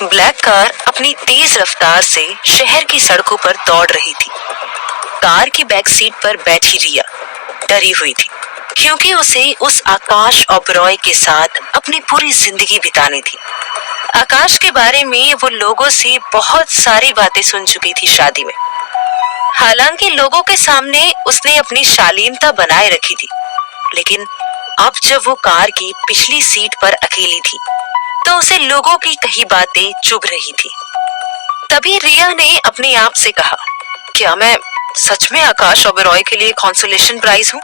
Black car अपनी तेज रफ्तार से शहर की सड़कों पर दौड़ रही थी। कार की बैक सीट पर बैठी रिया डरी हुई थी, क्योंकि उसे उस आकाश ओबरॉय के साथ अपनी पूरी जिंदगी बितानी थी। आकाश के बारे में वो लोगों से बहुत सारी बातें सुन चुकी थी शादी में। हालांकि लोगों के सामने उसने अपनी शालीनता बनाए रखी थी, लेकिन अब जब वो कार की पिछली सीट पर अकेली थी तो उसे लोगों की कही बातें चुभ रही थी। तभी रिया ने अपने आप से कहा, क्या मैं सच में आकाश ओबरॉय के लिए कंसोलेशन प्राइज हूँ?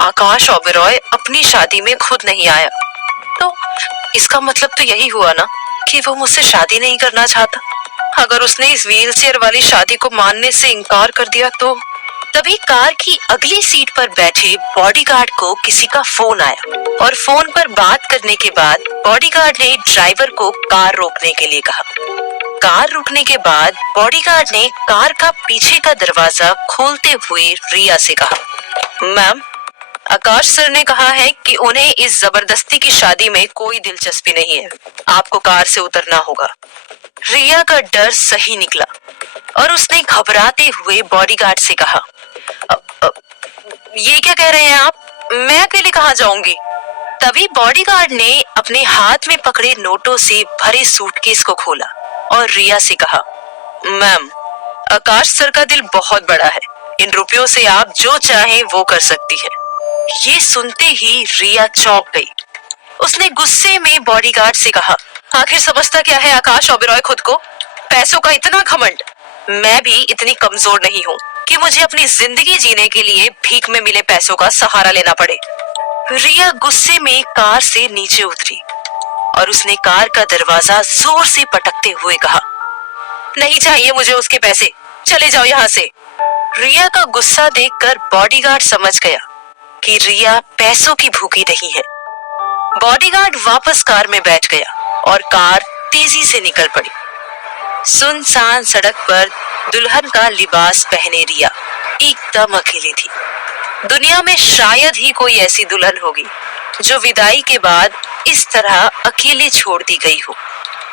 आकाश ओबरॉय अपनी शादी में खुद नहीं आया, तो इसका मतलब तो यही हुआ ना कि वो मुझसे शादी नहीं करना चाहता। अगर उसने इस व्हीलचेयर वाली शादी को मानने से इनकार कर दिया तो। तभी कार की अगली सीट पर बैठे बॉडीगार्ड को किसी का फोन आया और फोन पर बात करने के बाद बॉडीगार्ड ने ड्राइवर को कार रोकने के लिए कहा। कार रुकने के बाद बॉडीगार्ड ने कार का पीछे का दरवाजा खोलते हुए रिया से कहा, मैम, आकाश सर ने कहा है कि उन्हें इस जबरदस्ती की शादी में कोई दिलचस्पी नहीं है, आपको कार से उतरना होगा। रिया का डर सही निकला और उसने घबराते हुए बॉडीगार्ड से कहा, ये क्या कह रहे हैं आप? मैं अकेले कहाँ जाऊंगी? तभी बॉडीगार्ड ने अपने हाथ में पकड़े नोटों से भरे सूटकेस को खोला और रिया से कहा, मैम, आकाश सर का दिल बहुत बड़ा है, इन रुपयों से आप जो चाहें वो कर सकती है। ये सुनते ही रिया चौंक गई। उसने गुस्से में बॉडीगार्ड से कहा, आखिर समझता क्या है आकाश ओबेरॉय खुद को? पैसों का इतना घमंड। मैं भी इतनी कमजोर नहीं हूँ कि मुझे अपनी जिंदगी जीने के लिए भीख में मिले पैसों का सहारा लेना पड़े। रिया गुस्से में कार से नीचे उतरी और उसने कार का दरवाजा जोर से पटकते हुए कहा, नहीं चाहिए मुझे उसके पैसे, चले जाओ यहाँ से। रिया का गुस्सा देखकर बॉडीगार्ड समझ गया कि रिया पैसों की भूखी नहीं है। बॉडीगार्ड वापस कार में बैठ गया और कार तेजी से निकल पड़ी। सुनसान सड़क पर दुल्हन का लिबास पहने रिया एकदम अकेली थी। दुनिया में शायद ही कोई ऐसी दुल्हन होगी जो विदाई के बाद इस तरह अकेले छोड़ दी गई हो।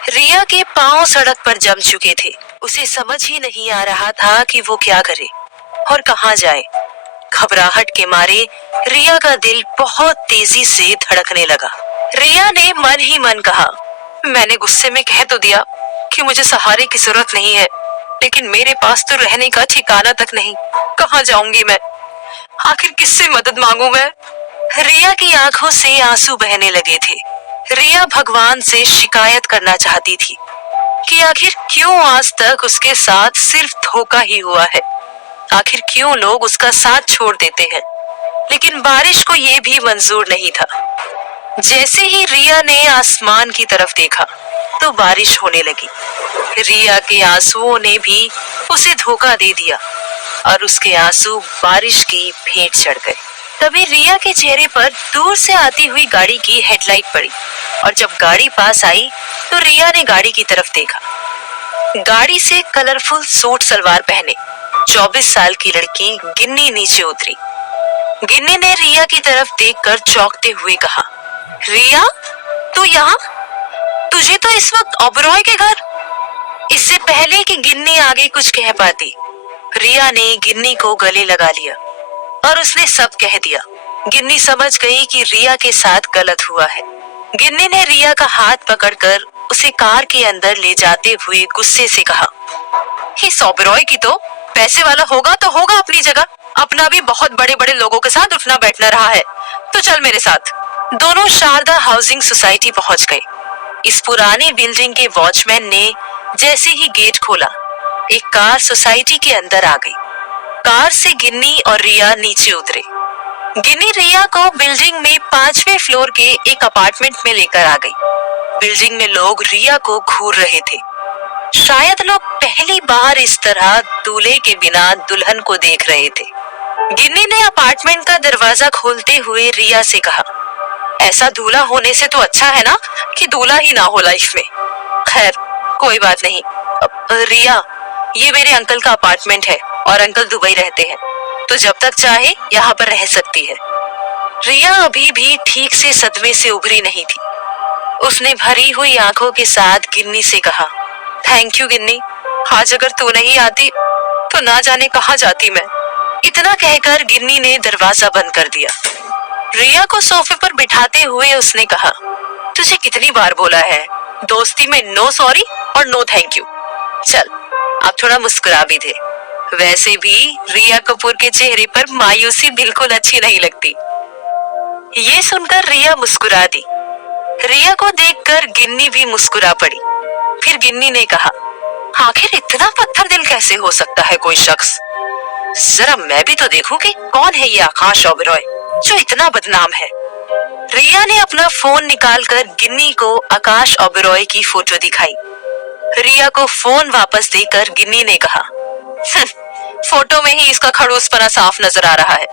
रिया के पांव सड़क पर जम चुके थे। उसे समझ ही नहीं आ रहा था कि वो क्या करे और कहाँ जाए। घबराहट के मारे रिया का दिल बहुत तेजी से धड़कने लगा। रिया ने मन ही मन कहा, मैंने गुस्से में कह तो दिया कि मुझे सहारे की जरूरत नहीं है, लेकिन मेरे पास तो रहने का ठिकाना तक नहीं। कहाँ जाऊंगी मैं? आखिर किससे मदद मांगू मैं? रिया की आंखों से आंसू बहने लगे थे। रिया भगवान से शिकायत करना चाहती थी कि आखिर क्यों आज तक उसके साथ सिर्फ धोखा ही हुआ है। आखिर क्यों लोग उसका साथ छोड़ देते हैं। लेकिन बारिश को ये भी मंजूर नहीं था। जैसे ही रिया ने आसमान की तरफ देखा तो बारिश होने लगी। रिया के आंसुओं ने भी उसे धोखा दे दिया और उसके आंसू बारिश की भेंट चढ़ गए। तभी रिया के चेहरे पर दूर से आती हुई गाड़ी की हेडलाइट पड़ी और जब गाड़ी पास आई तो रिया ने गाड़ी की तरफ देखा। गाड़ी से कलरफुल सूट सलवार पहने 24 साल की लड़की गिन्नी नीचे उतरी। गिन्नी ने रिया की तरफ देखकर चौंकते हुए कहा, रिया, तू यहाँ? तुझे तो इस वक्त ओबरॉय के घर। इससे पहले कि गिन्नी आगे कुछ कह पाती, रिया ने गिन्नी को गले लगा लिया और उसने सब कह दिया। गिन्नी समझ गई कि रिया के साथ गलत हुआ है। गिन्नी ने रिया का हाथ पकड़कर उसे कार के अंदर ले जाते हुए गुस्से से कहा, इस ओबरॉय की तो पैसे वाला होगा तो होगा अपनी जगह, अपना भी बहुत बड़े बड़े लोगों के साथ उठना बैठना रहा है, तो चल मेरे साथ। दोनों शारदा हाउसिंग सोसाइटी पहुंच गए। इस पुरानी बिल्डिंग के वॉचमैन ने जैसे ही गेट खोला, एक कार सोसाइटी के अंदर आ गई। कार से गिन्नी और रिया नीचे उतरे। गिन्नी रिया को बिल्डिंग में 5वें फ्लोर के एक अपार्टमेंट में लेकर आ गई। बिल्डिंग में लोग रिया को घूर रहे थे। शायद लोग पहली बार इस तरह दूल्हे के बिना दुल्हन को देख रहे थे। गिन्नी ने अपार्टमेंट का दरवाजा खोलते हुए रिया से कहा, ऐसा दूल्हा होने से तो अच्छा है ना कि दूल्हा ही ना हो लाइफ में। खैर कोई बात नहीं। रिया, ये मेरे अंकल का अपार्टमेंट है और अंकल दुबई रहते हैं, तो जब तक चाहे यहाँ पर रह सकती है। रिया अभी भी ठीक से सदमे से उभरी नहीं थी। उसने भरी हुई आंखों के साथ गिन्नी से कहा, थैंक यू गिन्नी, आज अगर तू नहीं आती तो ना जाने कहाँ जाती मैं। इतना कहकर गिन्नी ने दरवाजा बंद कर दिया। रिया को सोफे पर बिठाते हुए उसने कहा, तुझे कितनी बार बोला है दोस्ती में नो सॉरी और नो थैंक यू। चल अब थोड़ा मुस्कुरा भी दे। वैसे भी रिया कपूर के चेहरे पर मायूसी बिल्कुल अच्छी नहीं लगती। ये सुनकर रिया मुस्कुरा दी। रिया को देखकर गिन्नी भी मुस्कुरा पड़ी। फिर गिन्नी ने कहा, आखिर इतना पत्थर दिल कैसे हो सकता है कोई शख्स? जरा मैं भी तो देखूं कि कौन है ये आकाश ओबेरॉय जो इतना बदनाम है। रिया ने अपना फोन निकालकर गिन्नी को आकाश ओबेरॉय की फोटो दिखाई। रिया को फोन वापस देकर गिन्नी ने कहा, फोटो में ही इसका खड़ूसपना साफ नजर आ रहा है।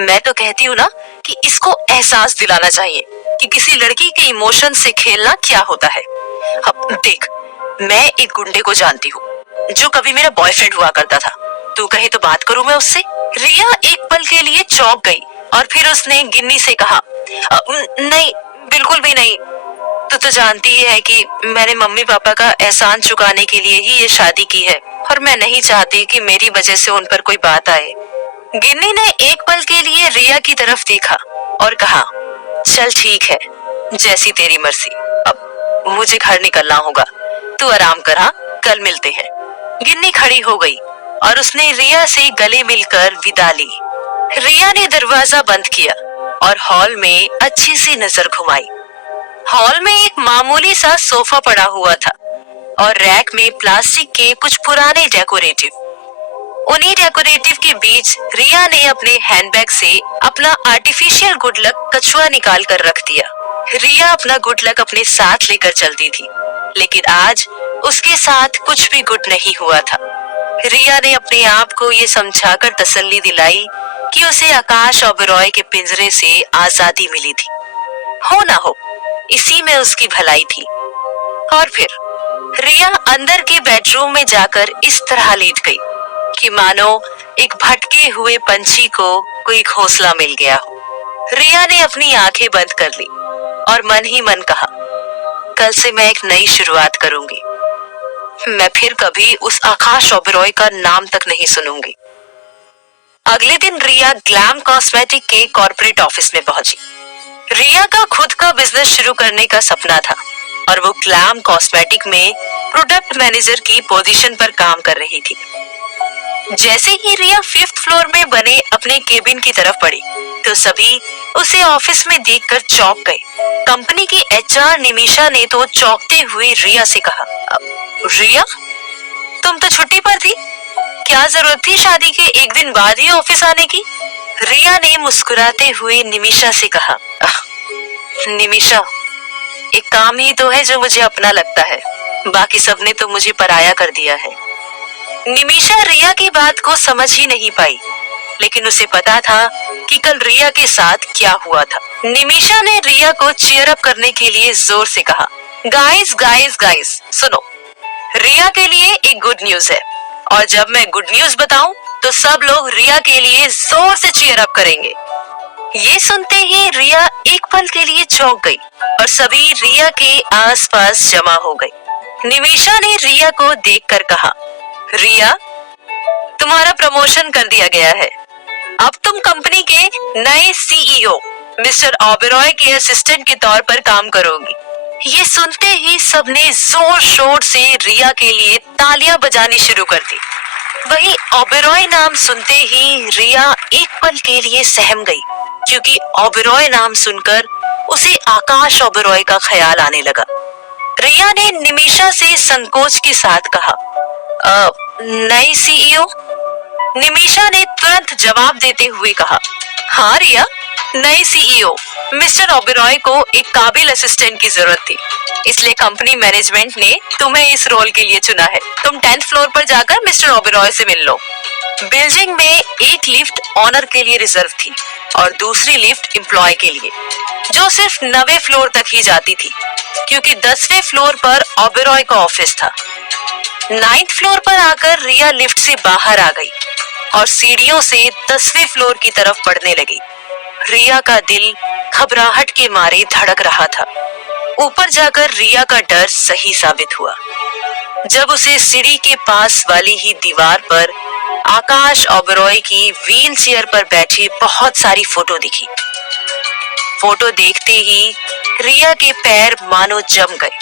मैं तो कहती हूँ ना कि इसको एहसास दिलाना चाहिए कि किसी लड़की के इमोशन से खेलना क्या होता है। अब देख, मैं एक गुंडे को जानती हूँ जो कभी मेरा बॉयफ्रेंड हुआ करता था। तू कहे तो बात करूं मैं उससे? रिया एक पल के लिए चौंक गई और फिर उसने गिन्नी से कहा, नहीं, बिल्कुल भी नहीं। तू तो जानती ही है कि मैंने मम्मी पापा का एहसान चुकाने के लिए ही ये शादी की है और मैं नहीं चाहती कि मेरी वजह से उन पर कोई बात आए। गिन्नी ने एक पल के लिए रिया की तरफ देखा और कहा, चल ठीक है, जैसी तेरी मर्जी। अब मुझे घर निकलना होगा, तू आराम कर, हाँ, कल मिलते हैं। गिन्नी खड़ी हो गई और उसने रिया से गले मिलकर विदा ली। रिया ने दरवाजा बंद किया और हॉल में अच्छी सी नजर घुमाई। हॉल में एक मामूली सा सोफा पड़ा हुआ था और रैक में प्लास्टिक के कुछ पुराने डेकोरेटिव। उन्हीं डेकोरेटिव के बीच रिया ने अपने हैंडबैग से अपना आर्टिफिशियल गुड लक कछुआ निकाल कर रख दिया। रिया अपना गुड लक अपने साथ लेकर चलती थी, लेकिन आज उसके साथ कुछ भी गुड नहीं हुआ था। रिया ने अपने आप को ये समझाकर तसल्ली दिलाई कि उसे आकाश ओबेरॉय के पिंजरे से आजादी मिली थी। हो ना हो, इसी में उसकी भलाई थी। और फिर रिया अंदर के बेडरूम में जाकर इस तरह लेट गई कि मानो एक भटके हुए पंछी को कोई घोंसला मिल गया हो। रिया ने अपनी आंखें बंद कर ली और मन ही मन कहा, कल से मैं एक नई शुरुआत करूंगी। मैं फिर कभी उस आकाश ओबेरॉय का नाम तक नहीं सुनूंगी। अगले दिन रिया ग्लैम कॉस्मेटिक के कॉर्पोरेट ऑफिस में पहुंची। रिया का खुद का बिजनेस शुरू करने का सपना था और वो ग्लैम कॉस्मेटिक में प्रोडक्ट मैनेजर की पोजीशन पर काम कर रही थी। जैसे ही रिया 5th फ्लोर में बने अपने केबिन की तरफ बढ़ी तो सभी उसे ऑफिस में देखकर चौंक गए। कंपनी की HR निमिषा ने तो चौंकते हुए रिया से कहा, रिया, तुम तो छुट्टी पर थी, क्या जरूरत थी शादी के एक दिन बाद ही ऑफिस आने की? रिया ने मुस्कुराते हुए निमिषा से कहा, निमिषा, एक काम ही तो है जो मुझे अपना लगता है, बाकी सबने तो मुझे पराया कर दिया है। निमिषा रिया की बात को समझ ही नहीं पाई, लेकिन उसे पता था कि कल रिया के साथ क्या हुआ था। निमिषा ने रिया को चीयर अप करने के लिए जोर से कहा, गाइस गाइस गाइस, सुनो, रिया के लिए एक गुड न्यूज है और जब मैं गुड न्यूज बताऊं तो सब लोग रिया के लिए जोर से चीयर अप करेंगे। ये सुनते ही रिया एक पल के लिए चौंक गई और सभी रिया के आसपास जमा हो गई। निमिषा ने रिया को देखकर कहा, रिया, तुम्हारा प्रमोशन कर दिया गया है, अब तुम कंपनी के नए CEO मिस्टर ओबेरॉय के असिस्टेंट के तौर पर काम करोगी। ये सुनते ही सबने जोर शोर से रिया के लिए तालियां बजानी शुरू कर दी। वही ओबेरॉय नाम सुनते ही रिया एक पल के लिए सहम गई, क्योंकि ओबेरॉय नाम सुनकर उसे आकाश ओबेरॉय का ख्याल आने लगा। रिया ने निमिषा से संकोच के साथ कहा, नई CEO? निमिषा ने तुरंत जवाब देते हुए कहा, हाँ रिया, नई CEO मिस्टर ओबेरॉय को एक काबिल असिस्टेंट की जरूरत थी, इसलिए कंपनी मैनेजमेंट ने तुम्हें इस रोल के लिए चुना है। तुम 10th फ्लोर पर जाकर मिस्टर ओबेरॉय से मिल लो। बिल्डिंग में एक लिफ्ट ऑनर के लिए रिजर्व थी और दूसरी लिफ्ट एम्प्लॉय के लिए, जो सिर्फ 9वें फ्लोर तक ही जाती थी, क्योंकि 10वें फ्लोर पर ओबेरॉय का ऑफिस था। 9th फ्लोर पर आकर रिया लिफ्ट से बाहर आ गई और सीढ़ियों से 10वें फ्लोर की तरफ बढ़ने लगी। रिया का दिल घबराहट के मारे धड़क रहा था। ऊपर जाकर रिया का डर सही साबित हुआ जब उसे सीढ़ी के पास वाली ही दीवार पर आकाश ओबरॉय की व्हील चेयर पर बैठी बहुत सारी फोटो दिखी। फोटो देखते ही रिया के पैर मानो जम गए।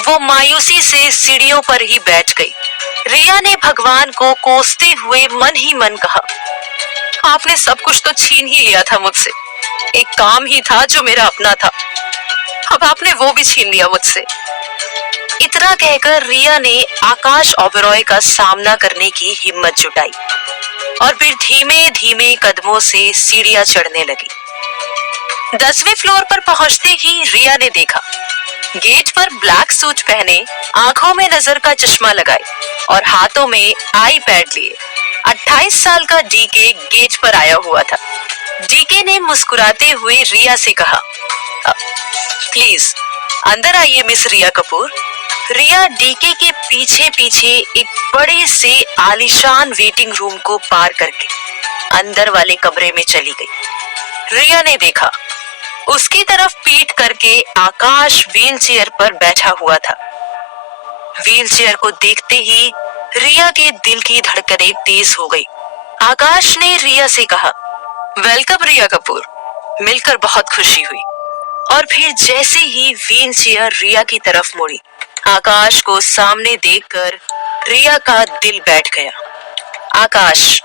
वो मायूसी से सीढ़ियों पर ही बैठ गई। रिया ने भगवान को कोसते हुए मन ही मन कहा, आपने सब कुछ तो छीन ही लिया था मुझसे। एक काम ही था जो मेरा अपना था, अब आपने वो भी छीन लिया मुझसे। इतना कहकर रिया ने आकाश ओबरॉय का सामना करने की हिम्मत जुटाई और फिर धीमे धीमे कदमों से सीढ़ियां चढ़ने लगी। 10वें फ्लोर पर पहुंचते ही रिया ने देखा गेट पर ब्लैक सूट पहने, आंखों में नजर का चश्मा लगाए और हाथों में आई पैड लिए 28 साल का डीके गेट पर आया हुआ था। डीके ने मुस्कुराते हुए रिया से कहा, प्लीज अंदर आइए मिस रिया कपूर। रिया डीके के पीछे पीछे एक बड़े से आलीशान वेटिंग रूम को पार करके अंदर वाले कमरे में चली गई। रिया ने देखा उसकी तरफ पीठ करके आकाश व्हील चेयर पर बैठा हुआ था। व्हील चेयर को देखते ही रिया के दिल की धड़कनें तेज हो गई। आकाश ने रिया से कहा, वेलकम रिया कपूर, मिलकर बहुत खुशी हुई। और फिर जैसे ही व्हील चेयर रिया की तरफ मुड़ी, आकाश को सामने देखकर रिया का दिल बैठ गया। Akash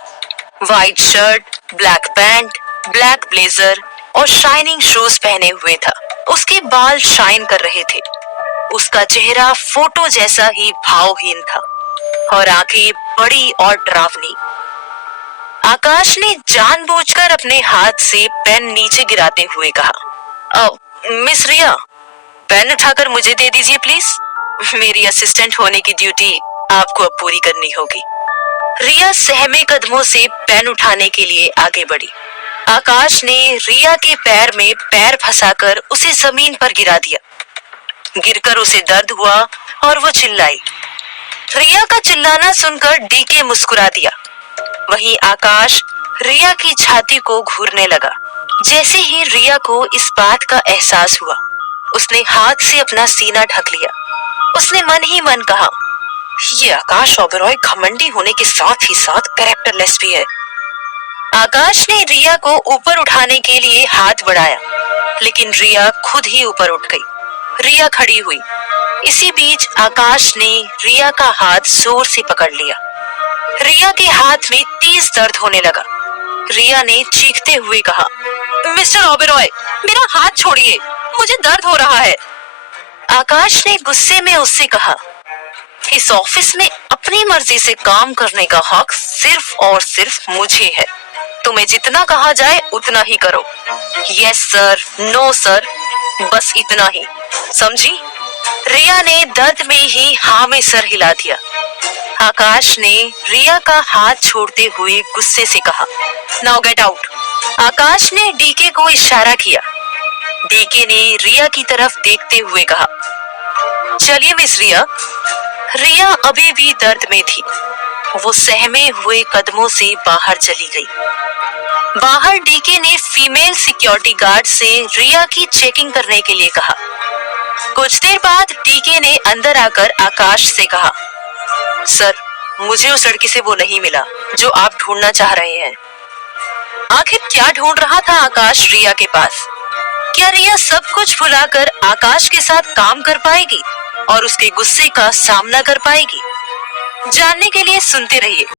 white shirt, black pant, black blazer और शाइनिंग शूज पहने हुए था। उसके बाल शाइन कर रहे थे। उसका चेहरा फोटो जैसा ही भावहीन था और आंखें बड़ी और डरावनी। आकाश ने जानबूझकर अपने हाथ से पेन नीचे गिराते हुए कहा, मिस रिया, पेन उठाकर मुझे दे दीजिए प्लीज। मेरी असिस्टेंट होने की ड्यूटी आपको अब पूरी करनी होगी। रिया सहमे कदमों से पेन उठाने के लिए आगे बढ़ी। आकाश ने रिया के पैर में पैर फंसाकर उसे जमीन पर गिरा दिया। गिरकर उसे दर्द हुआ और वो चिल्लाई। रिया का चिल्लाना सुनकर डीके मुस्कुरा दिया। वहीं आकाश रिया की छाती को घूरने लगा। जैसे ही रिया को इस बात का एहसास हुआ, उसने हाथ से अपना सीना ढक लिया। उसने मन ही मन कहा, ये आकाश ओबरॉय घमंडी होने के साथ ही साथ कैरेक्टरलेस भी है। आकाश ने रिया को ऊपर उठाने के लिए हाथ बढ़ाया, लेकिन रिया खुद ही ऊपर उठ गई। रिया खड़ी हुई। इसी बीच आकाश ने रिया का हाथ जोर से पकड़ लिया। रिया के हाथ में तेज दर्द होने लगा। रिया ने चीखते हुए कहा, मिस्टर ओबरॉय, मेरा हाथ छोड़िए, मुझे दर्द हो रहा है। आकाश ने गुस्से में उससे कहा, इस ऑफिस में अपनी मर्जी से काम करने का हक सिर्फ और सिर्फ मुझे है। तुम्हें जितना कहा जाए उतना ही करो। यस सर, नो सर, बस इतना ही, समझी? रिया ने दर्द में ही हाँ में सर हिला दिया। आकाश ने रिया का हाथ छोड़ते हुए गुस्से से कहा, नाउ गेट आउट। आकाश ने डीके को इशारा किया। डीके ने रिया की तरफ देखते हुए कहा, चलिए मिस रिया। रिया अभी भी दर्द में थी। वो सहमे हुए कदमों से बाहर चली गई। बाहर डीके ने फीमेल सिक्योरिटी गार्ड से रिया की चेकिंग करने के लिए कहा। कुछ देर बाद डीके ने अंदर आकर आकाश से कहा, सर, मुझे उस लड़की से वो नहीं मिला जो आप ढूंढना चाह रहे हैं। आखिर क्या ढूंढ रहा था आकाश रिया के पास? क्या रिया सब कुछ भुलाकर आकाश के साथ काम कर पाएगी और उसके गुस्से का सामना कर पाएगी? जानने के लिए सुनते रहिए।